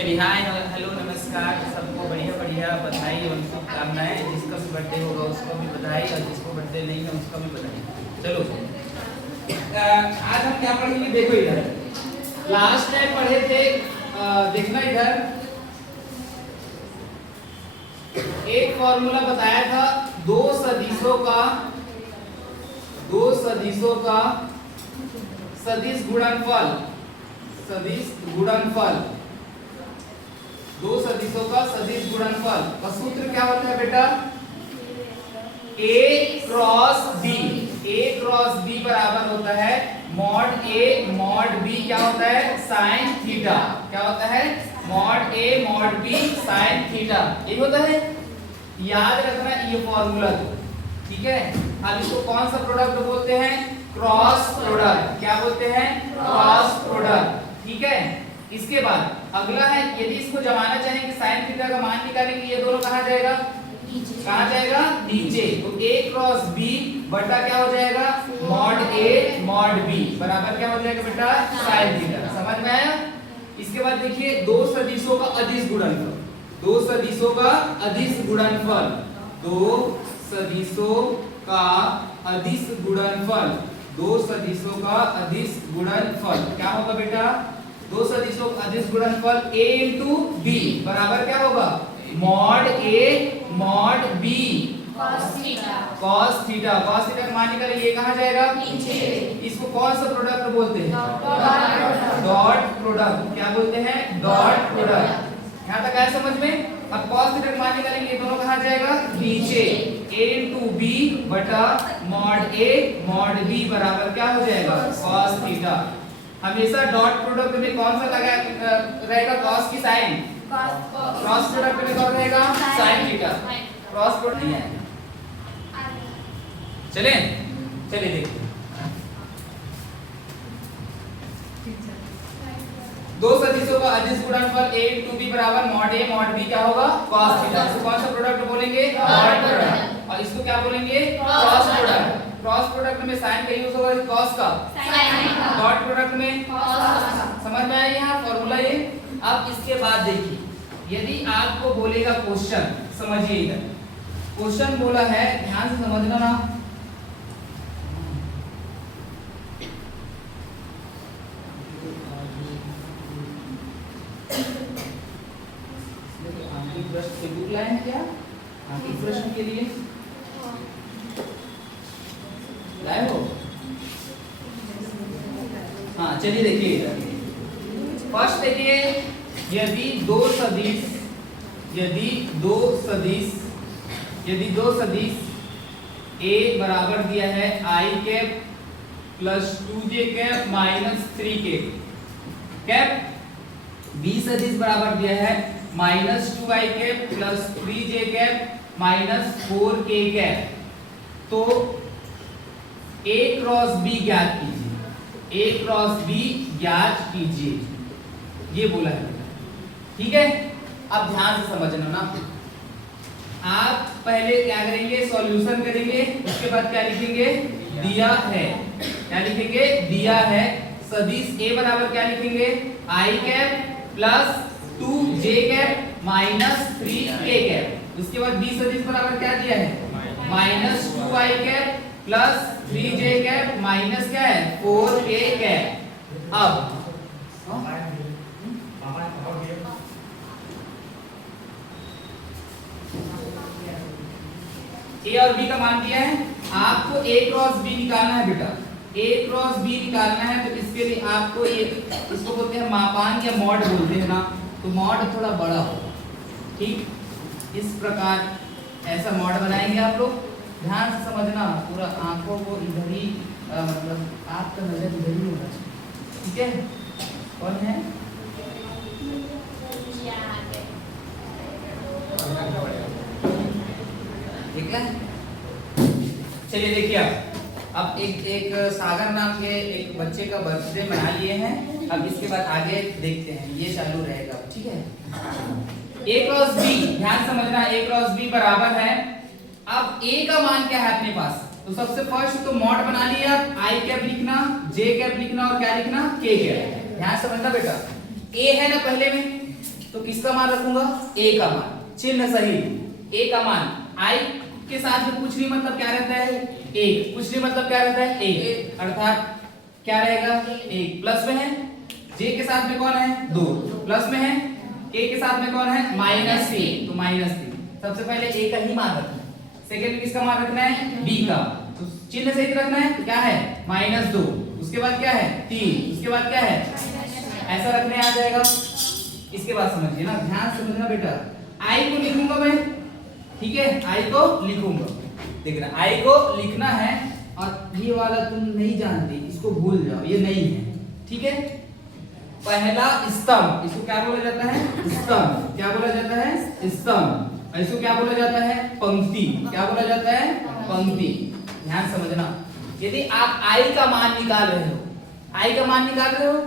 चलिए hi hello नमस्कार सबको बढ़िया बढ़िया बधाई और शुभकामनाएं। जिसका भी बर्थडे होगा उसको भी बधाई और जिसको बर्थडे नहीं है उसको भी बधाई। चलो आज हम क्या पढ़ेंगे, देखो इधर लास्ट टाइम पढ़े थे। देखना इधर एक फॉर्मूला बताया था दो सदिशों का सदिश गुणनफल। दो सदिशों का सदिश गुणनफल का सूत्र क्या होता है बेटा? A क्रॉस B बराबर होता है मॉड A मॉड B क्या होता है? Sine theta. क्या होता है? Mod A mod B sine theta. ये होता है, याद रखना ये फॉर्मूला, ठीक है। अब इसको कौन सा प्रोडक्ट बोलते हैं? Cross product. क्या बोलते हैं? क्रॉस प्रोडक्ट, ठीक है। इसके बाद अगला है, यदि इसको जमाना चाहें कि साइन थीटा का मान निकालेंगे, ये दोनों कहां जाएगा? कहां जाएगा? नीचे। तो A क्रॉस B बटा क्या हो जाएगा? मॉड A मॉड B बराबर क्या हो जाएगा बेटा? Sine theta. समझ में आया? इसके बाद देखिए दो सदिशों का अदिश गुणनफल। दो सदिशों का अदिश गुणनफल क्या होगा बेटा? दो सदिशों का अदिश गुणनफल A इंटू B बराबर क्या होगा? Mod A mod B cos theta का मान निकालेंगे, ये कहां जाएगा? नीचे। इसको कौन सा प्रोडक्ट बोलते हैं? Dot product. क्या बोलते हैं? Dot product. यहां तक आया समझ में? अब cos थीटा का मान निकालेंगे, ये दोनों कहां जाएगा? नीचे। A इंटू B बटा मॉड A मॉड B बराबर क्या हो जाएगा? cos theta. हमेशा डॉट प्रोडक्ट में कौन सा लगा रहेगा? cos की साइन। क्रॉस प्रोडक्ट में कौन रहेगा? Sine theta. क्रॉस प्रोडक्ट नहीं आएगा। चले देखते दो सदिशों का अदिश गुणनफल A इंटू B बराबर मॉड A मॉड B क्या होगा? cos theta. इसको कौन सा प्रोडक्ट बोलेंगे? Dot product. और इसको क्या बोलेंगे? Cross product. क्रॉस प्रोडक्ट में साइन का यूज होगा, cos का। डॉट प्रोडक्ट में cos। समझ में आया यहाँ फॉर्मूला ये? अब इसके बाद देखिए, यदि आपको बोलेगा क्वेश्चन, समझिए इधर क्वेश्चन बोला है, ध्यान से समझना ना। प्रश्न के बुक लाए हैं क्या? आगे प्रश्न के लिए लाए हो? हाँ चलिए देखिए इधर फर्स्ट देखिए, यदि दो सदिश A बराबर दिया है I cap plus 2J cap minus 3K cap, B सदिश बराबर दिया है minus 2I cap plus 3J cap minus 4K cap, तो A क्रॉस B ज्ञात कीजिए। A क्रॉस B ज्ञात कीजिए, ये बोला है, ठीक है। अब ध्यान से समझना ना, आप पहले क्या करेंगे? सॉल्यूशन करेंगे, उसके बाद क्या लिखेंगे? दिया है। क्या लिखेंगे? दिया है। सदिश A बराबर क्या लिखेंगे? I cap plus 2J cap minus 3K cap. उसके बाद B सदिश बराबर क्या दिया है? Minus 2I cap plus 3J cap minus क्या है? 4K cap. अब A और B का मान दिया है, आपको A क्रॉस B निकालना है बेटा। A क्रॉस B निकालना है, तो इसके लिए आपको इसको बोलते हैं मापांक या मॉड बोलते हैं ना, तो मॉड थोड़ा बड़ा होगा, ठीक। इस प्रकार ऐसा मॉड बनाएंगे आप लोग। ध्यान से समझना, पूरा आंखों को इधर ही मतलब आपका नजर इधर ही होना चाहिए, ठीक है। कौन है? ठीक है। चलिए देखिए, अब एक सागर नाम के एक बच्चे का बर्थडे मना लिए हैं। अब इसके बाद आगे देखते हैं, ये चालू रहेगा, ठीक है। A क्रॉस B, ध्यान समझना, A क्रॉस B बराबर है। अब A का मान क्या है अपने पास? तो सबसे फर्स्ट तो मॉड बना लिया, I कैप लिखना, J कैप लिखना और क्या लिखना? K cap. ध्यान समझना बेटा, A है ना पहले में, तो किसका मान रखूंगा, a का मान, चिन्ह सही a का मान। i के साथ में कुछ नहीं मतलब क्या रहता है, 1, कुछ नहीं मतलब क्या रहता है 1, अर्थात क्या रहेगा 1। प्लस में है, j के साथ में कौन है 2, प्लस में है, k के साथ में कौन है -3, तो -3। सबसे पहले a का ही मान रखना है, सेकंड में किसका मान रखना है b का, तो चिन्ह सही रखना है, तो क्या है -2, उसके बाद क्या है 3, उसके बाद क्या है ऐसा रखने आ जाएगा। इसके बाद समझिए ना, ध्यान से समझना बेटा, i को लिखूंगा मैं, ठीक है, i को लिखूंगा, देखना i को लिखना है, और ये वाला तुम नहीं जानते, इसको भूल जाओ, ये नहीं है, ठीक है। पहला स्तंभ, इसको क्या बोला जाता है स्तंभ, क्या बोला जाता है स्तंभ, इसको क्या बोला जाता है पंक्ति, क्या बोला जाता है पंक्ति। ध्यान समझना, यदि आप i का मान निकाल रहे हो, i का मान निकाल रहे हो,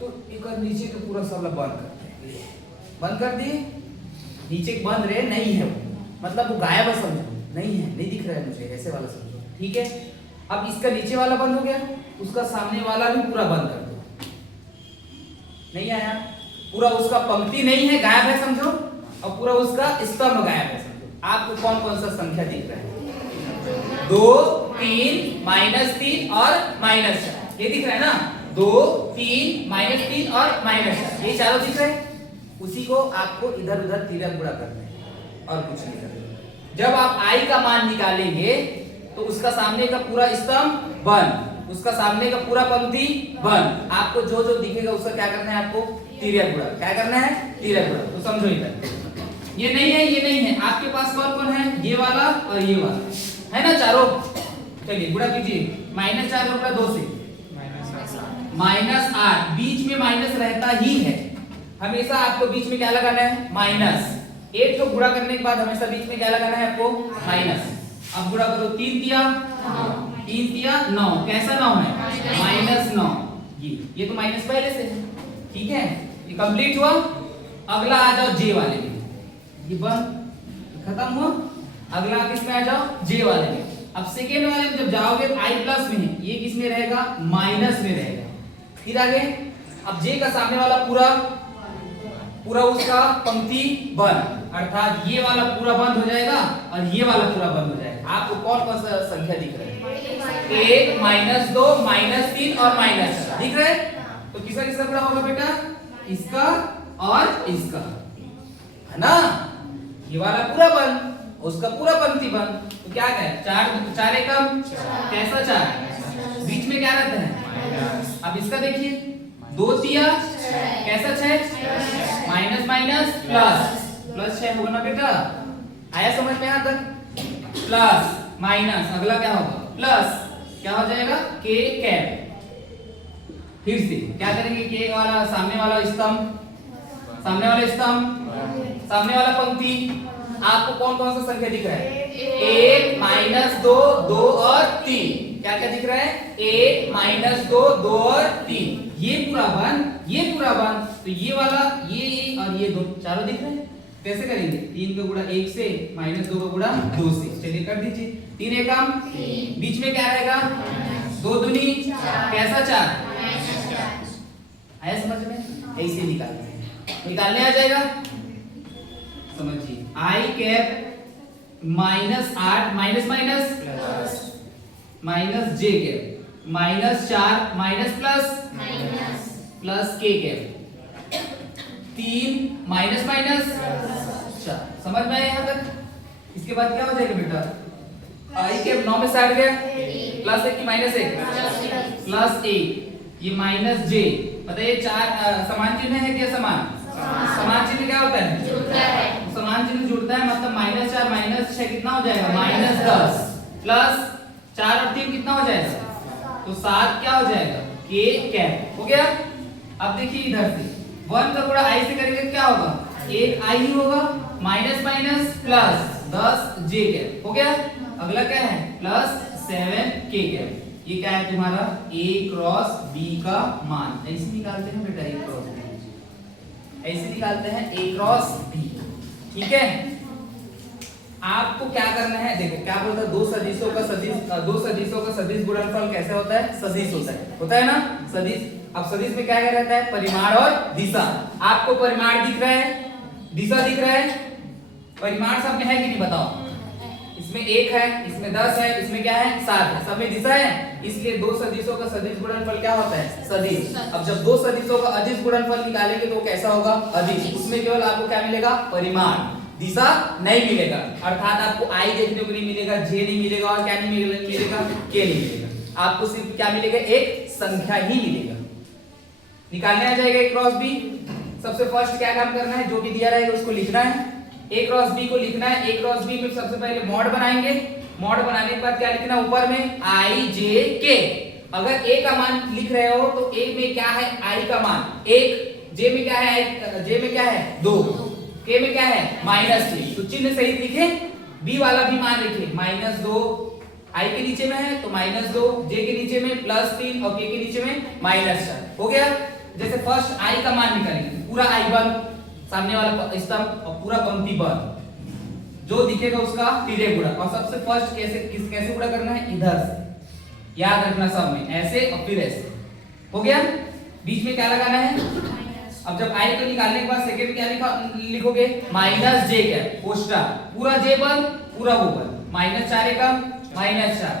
तो एक नीचे तो पूरा सब बंद कर दे, बंद कर दिए, नीचे बंद रहे नहीं है वो, मतलब वो गायब है, समझो नहीं है, नहीं दिख रहा है मुझे, ऐसे वाला समझो, ठीक है। अब इसका नीचे वाला बंद हो गया, उसका सामने वाला भी पूरा बंद कर दो, नहीं आया पूरा, उसका पंक्ति नहीं है, गायब है समझो, और पूरा उसका स्तंभ गायब है समझो। आपको कौन कौन सा संख्या दिख रहा है 2, 3, -3 और -4, ये दिख रहा है ना, 2, 3, -3 और -4, ये चारों दिख रहे हैं। उसी को आपको इधर उधर तिरक गुणा करना है और कुछ नहीं करना। जब आप i का मान निकालेंगे तो उसका सामने का पूरा स्तंभ बंद, उसका सामने का पूरा पंक्ति बंद, आपको जो जो दिखेगा उसका क्या करना है, आपको तिर्यक गुणा, क्या करना है तिर्यक गुणा। तो समझो इधर ये नहीं है, ये नहीं है, आपके पास कौन कौन है, ये वाला और ये वाला है ना, चारों। चलिए गुणा कीजिए, -4 गुणा 2 से -8, बीच में माइनस रहता ही है, हमेशा आपको बीच में क्या लगाना है माइनस। 8 को गुणा करने के बाद हमेशा बीच में क्या लगाना है आपको माइनस। अब गुणा करो, 3 दिया 3 दिया 9, कैसा 9 है -9, ये तो माइनस पहले से है, ठीक है, ये कंप्लीट हुआ। अगला आ जाओ जे वाले में, ये बंद खत्म हुआ, अगला किसमें आ जाओ जे वाले में। अब सेकेंड वाले में जब जाओगे तो i प्लस में है, ये किस में रहेगा माइनस में रहेगा। फिर आगे अब जे का सामने वाला पूरा उसका पंक्ति बंद, अर्थात ये वाला पूरा बंद हो जाएगा और ये वाला पूरा बंद हो जाएगा। आपको कौन कौन सा संख्या दिख रहा है 1, -2, -3 और -4 दिख रहे हैं। तो किसका किसका पूरा होगा बेटा, इसका और इसका, है ना, ये वाला पूरा बंद, उसका पूरा पंक्ति बंद। तो क्या कहें 4 एकम कैसा 4, बीच में क्या रहता है। अब इसका देखिए 2 तिया कैसा 6, माइनस माइनस प्लस, प्लस 6 होगा ना बेटा, आया समझ में यहाँ तक। प्लस माइनस अगला क्या होगा प्लस, क्या हो जाएगा k कैप। फिर से क्या करेंगे, k वाला सामने वाला स्तंभ, सामने वाला स्तंभ, सामने वाला पंक्ति। आपको कौन कौन सा संख्या दिख रहा है 1, -2, 2 और 3, क्या क्या दिख रहा है 1, -2, 2 और 3, ये पूरा बंद, ये पूरा बंद। तो ये वाला ये और ये दो चारों दिख रहे हैं। कैसे करेंगे, 3 का गुणा 1 से, -2 का गुणा 2 से, चलिए कर दीजिए। 3 एकम, बीच में क्या रहेगा 2 दूनी कैसा 4, आया समझ में। ऐसे निकालते हैं, निकालने आ जाएगा, समझिए i cap -8 minus minus -j cap -4 minus plus k cap 3 minus 4, समझ में आया यहाँ तक। इसके बाद क्या हो जाएगा बेटा, i कैप 9 में से हट गया, +1 की -1 +1, ये -j, बताइए 4 समान चिन्ह है क्या, समान चिन्ह क्या होता है, समान चिन्ह जुड़ता है, मतलब -4 -6 कितना हो जाएगा -10 प्लस 4 और 3 कितना हो जाएगा, तो 7 क्या हो जाएगा k कैप हो गया। अब देखिए इधर से 1 का गुणा i से करेंगे क्या होगा, 1 i ही होगा, minus minus plus 10 j cap हो गया। अगला क्या है +7 k कैप, ये क्या है तुम्हारा a क्रॉस b का मान। ऐसे निकालते हैं बेटा, a क्रॉस b ऐसे निकालते हैं a क्रॉस b, ठीक है। आपको क्या करना है, देखो क्या बोलता है, दो सदिशों का सदिश गुणनफल कैसे होता है, सदिश होता है ना सदिश। अब सदिश में क्या क्या रहता है, परिमाण और दिशा। आपको परिमाण दिख रहा है दिशा दिख रहा है, परिमाण सब में है कि नहीं बताओ। इसमें 1 है, इसमें 10 है, इसमें क्या है 7 है, सब में दिशा है, इसलिए दो सदिशों का सदिश गुणनफल क्या होता है सदिश। अब जब दो सदिशों का अदिश गुणनफल निकालेंगे तो कैसा होगा अदिश, उसमें केवल आपको क्या मिलेगा परिमाण, दिशा नहीं मिलेगा, अर्थात आपको आई देखने को नहीं मिलेगा, जे नहीं मिलेगा और क्या नहीं मिलेगा के नहीं मिलेगा, आपको सिर्फ क्या मिलेगा एक संख्या ही मिलेगा। निकालने आ जाएगा ए क्रॉस बी। सबसे फर्स्ट क्या काम करना है, जो भी दिया रहेगा उसको लिखना है, ए क्रॉस बी को लिखना है। ए क्रॉस बी में सबसे पहले मॉड बनाएंगे, मॉड बनाने के बाद क्या लिखना ऊपर में आई जे के। अगर ए का मान लिख रहे हो तो ए में क्या है आई का मान 1, जे में क्या है जे में क्या है 2, के में क्या है -3, तो चिन्ह सहित लिखे, बी वाला भी मान लिखे -2, आई के नीचे में है तो -2, जे के नीचे में +3 और के नीचे में -4 हो गया। जैसे फर्स्ट आई का मान निकालेंगे, पूरा आई बंद, सामने वाला स्तंभ और पूरा पंक्ति बंद, जो दिखेगा उसका तिर्य गुणा। और सबसे फर्स्ट कैसे गुणा करना है इधर से, याद रखना सब में ऐसे और फिर ऐसे, हो गया। बीच में क्या लगाना है, अब जब आई को निकालने के बाद सेकंड क्या लिखोगे -j क्या कोष्ठक, पूरा j बंद पूरा वो बंद, -4 का -4,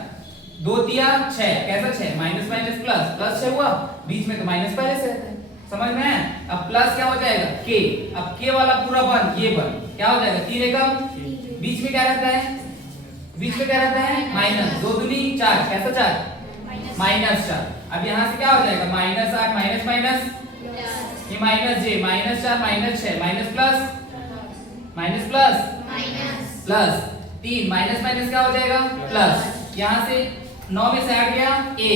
2 तिया 6, कैसा 6 माइनस माइनस प्लस, प्लस 6 हुआ, बीच में तो माइनस पहले से रहता है, समझ में है। अब प्लस क्या हो जाएगा k, अब k वाला पूरा बंद ये बंद, क्या हो जाएगा 3 एकम, बीच में क्या रहता है, बीच में क्या रहता है माइनस, 2 दूनी 4, कैसा 4 -4। अब यहाँ से क्या हो जाएगा -8 माइनस माइनस ये -j -4 -6 minus plus plus 3 minus minus क्या हो जाएगा प्लस, यहाँ से 9 में से हट गया a,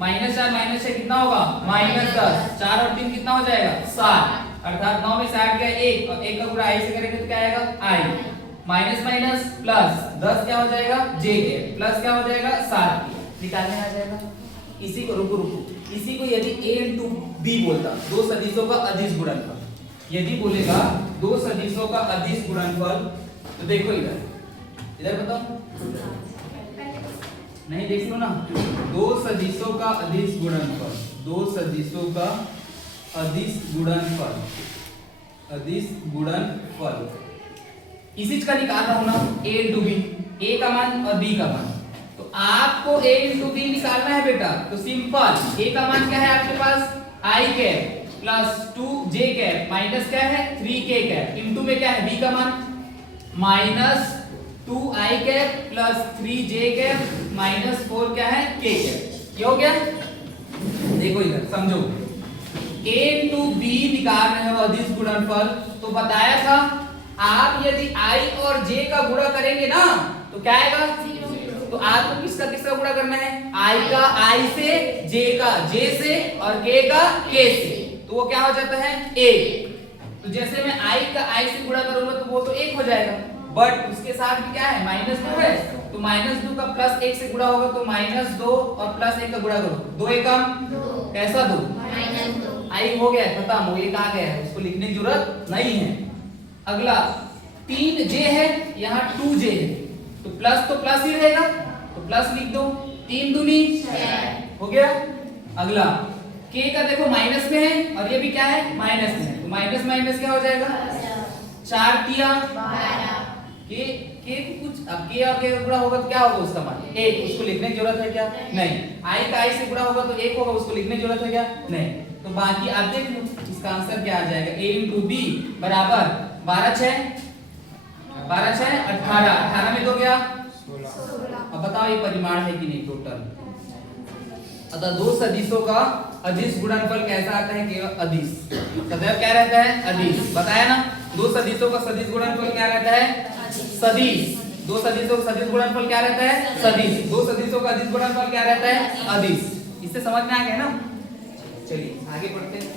-4 -6 कितना होगा -10, 4 और 3 कितना हो जाएगा 7, अर्थात 9 में से हट गया 1 और 1 का गुणा i से करेंगे तो क्या आएगा i, माइनस माइनस प्लस 10 क्या हो जाएगा j के, प्लस क्या हो जाएगा 7, निकालने आ जाएगा। इसी को रुको इसी को यदि a into b बोलता, दो सदिशों का अदिश गुणनफल, यदि बोलेगा दो सदिशों का अदिश गुणनफल, तो देखो इधर बताओ, नहीं देख लो ना, दो सदिशों का अदिश गुणनफल, दो सदिशों का अदिश गुणनफल, अदिश गुणनफल इसी का निकाल रहा हूं ना, a into b, a का मान और b का मान, तो आपको a into b निकालना है बेटा, तो सिंपल a का मान क्या है आपके पास i cap plus 2j cap minus क्या है 3k कैप, इनटू में क्या है b का मान minus 2i cap plus 3j cap minus 4 क्या है k कैप। ये हो गया, देखो इधर समझो, a into b निकाल रहे हो अदिश गुणनफल, तो बताया था आप यदि i और j का गुणा करेंगे ना तो क्या आएगा, तो आपको किसका गुणा करना है, i का i से, j का j से और k का k से, तो वो क्या हो जाता है 1। तो जैसे मैं i का i से गुणा करूंगा तो वो तो 1 हो जाएगा, बट उसके साथ भी क्या है -2 है, तो -2 का प्लस 1 से गुणा होगा तो -2 और प्लस 1 का गुणा करो, 2 एकम 2, कैसा 2 -2, i हो गया खत्म, वो ये कहां गया है, उसको लिखने की जरूरत नहीं है। अगला 3j है, यहाँ 2j है, तो प्लस ही रहेगा, तो प्लस लिख दो, 3 दूनी 6 हो गया। अगला k का देखो माइनस में है और ये भी क्या है माइनस में है, तो माइनस माइनस क्या हो जाएगा 4 तिया 12, k कुछ अब k और k का गुणा होगा तो क्या होगा उसका मान 1, उसको लिखने की जरूरत है क्या नहीं, i का i से गुणा होगा तो 1 होगा, उसको लिखने की जरूरत है क्या नहीं। तो बाकी आप देख लो इसका आंसर क्या आ जाएगा, a into b बराबर 12 6 18, 18 में 2 गया 16। अब बताओ ये परिमाण है कि नहीं टोटल। अतः दो सदिशों का अदिश गुणनफल कैसा आता है, केवल अदिश, सदैव क्या रहता है अदिश, बताया ना। दो सदिशों का सदिश गुणनफल क्या रहता है सदिश, दो सदिशों का सदिश गुणनफल क्या रहता है सदिश, दो सदिशों का अदिश गुणनफल क्या रहता है अदिश। इससे समझ में आ गया ना, चलिए आगे बढ़ते हैं।